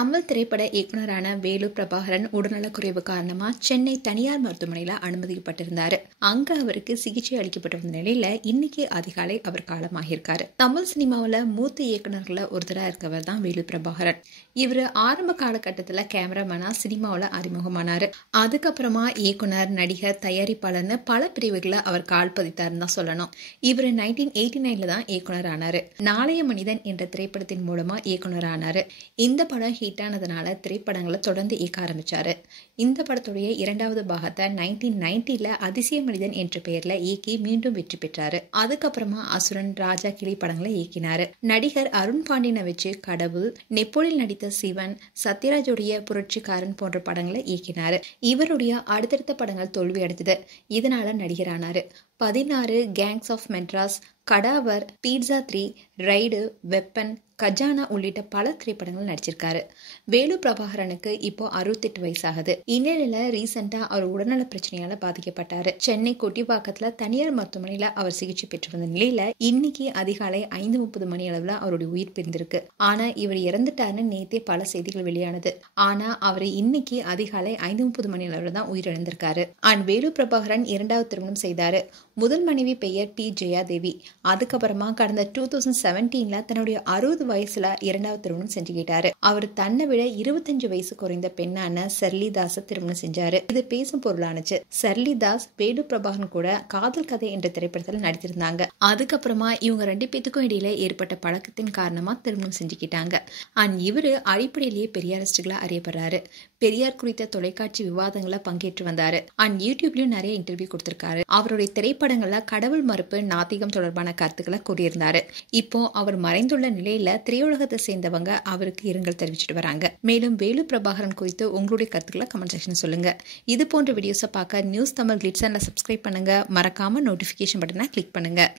தமிழ் திரைப்பட இயக்குனரான வேலு பிரபாகரன் உடல்நலக்குறைவு காரணமா சென்னை தனியார் மருத்துவமனையில அனுமதிக்கப்பட்டிருந்தாரு. அங்க அவருக்கு சிகிச்சை அளிக்கப்பட்டு வந்த நிலையில இன்னைக்கு அதிகாலை அவர் காலமாகியிருக்காரு. தமிழ் சினிமாவில் மூத்த இயக்குநர்கள ஒருத்தரா இருக்கவர் தான் வேலு பிரபாகரன். இவரு ஆரம்ப காலகட்டத்துல கேமராமேனா சினிமாவில் அறிமுகமானாரு. அதுக்கப்புறமா இயக்குனர், நடிகர், தயாரிப்பாளர்னு பல பிரிவுகளை அவர் கால் பதித்தாருன்னு தான் சொல்லணும். இவர் 1989 தான் இயக்குனர் ஆனாரு. நாளைய மனிதன் என்ற திரைப்படத்தின் மூலமா இயக்குனர் ஆனாரு. இந்த படம் ஹிட் ஆனதுனால திரைப்படங்களை தொடர்ந்து இயக்க ஆரம்பிச்சாரு. இந்த படத்துடைய இரண்டாவது பாகத்தை 1990 அதிசய மனிதன் என்ற பெயர்ல இயக்கி மீண்டும் வெற்றி பெற்றாரு. அதுக்கப்புறமா அசுரன், ராஜா, கிளி படங்களை இயக்கினாரு. நடிகர் அருண் பாண்டியனை வச்சு கடவுள், நெப்போலியன் நடித்த சிவன், சத்யராஜுடைய புரட்சிக்காரன் போன்ற படங்களை இயக்கினாரு. இவருடைய அடுத்தடுத்த படங்கள் தோல்வி அடைந்தது. இதனால நடிகரானாரு. 16, Gangs of Madras, Cadaver, Pizza 3, Raid, Weapon, Gajana உள்ளிட்ட பல திரைப்படங்கள் நடிச்சிருக்காரு. வேலு பிரபாகரனுக்கு இப்போ 68 வயசாகுது. இந்நிலையில ரீசெண்டா அவர் உடல்நல பிரச்சனையால பாதிக்கப்பட்டாரு. சென்னை கொட்டிப்பாக்கத்துல தனியார் மருத்துவமனையில அவர் சிகிச்சை பெற்று வந்த நிலையில இன்னைக்கு அதிகாலை 5:30 மணி அளவுல அவருடைய உயிர் பிரிந்திருக்கு. ஆனா இவர் இறந்துட்டாருன்னு நேத்தே பல செய்திகள் வெளியானது. ஆனா அவர் இன்னைக்கு அதிகாலை 5:30 மணி அளவுல தான் உயிரிழந்திருக்காரு. வேலு பிரபாகரன் இரண்டாவது திருமணம் செய்தாரு. முதல் மனைவி பெயர் பி. ஜெயாதேவி. அதுக்கப்புறமா கடந்த 2017 தன்னுடைய 60 வயசுல இரண்டாவது திருமணம் செஞ்சுக்கிட்டாரு. அவர் தன்னை விட 25 வயசு குறைந்த பெண்ணான சர்லி தாஸை திருமணம் செஞ்சாரு. இது பேசும் பொருளானுச்சு. சர்லி தாஸ் வேலு பிரபாகரன் கூட காதல் கதை என்ற திரைப்படத்தில் நடித்திருந்தாங்க. அதுக்கப்புறமா இவங்க 2 பேத்துக்கும் இடையில ஏற்பட்ட பழக்கத்தின் காரணமா திருமணம் செஞ்சுக்கிட்டாங்க. இவரு அடிப்படையிலேயே பெரியாரிஸ்டுகளா அறியப்படுறாரு. பெரியார் குறித்த தொலைக்காட்சி விவாதங்களை பங்கேற்று வந்தாரு. யூடியூப்லயும் நிறைய இன்டர்வியூ கொடுத்திருக்காரு. அவருடைய திரைப்படங்கள்ல கடவுள் மறுப்பு, நாத்திகம் தொடர்பான கருத்துக்களை கூறியிருந்தாரு. இப்போ அவர் மறைந்துள்ள நிலையில திரையுலகத்தை சேர்ந்தவங்க அவருக்கு இரங்கல் தெரிவிச்சிட்டு வராங்க. மேலும் வேலு பிரபாகரன் குறித்து உங்களுடைய கருத்துக்களை கமெண்ட் செக்ஷன் சொல்லுங்க. இது போன்ற வீடியோஸை பார்க்க நியூஸ் தமிழ் கிளிட்ஸ் சேனலை சப்ஸ்கிரைப் பண்ணுங்க. மறக்காம நோட்டிபிகேஷன் பட்டனை கிளிக் பண்ணுங்க.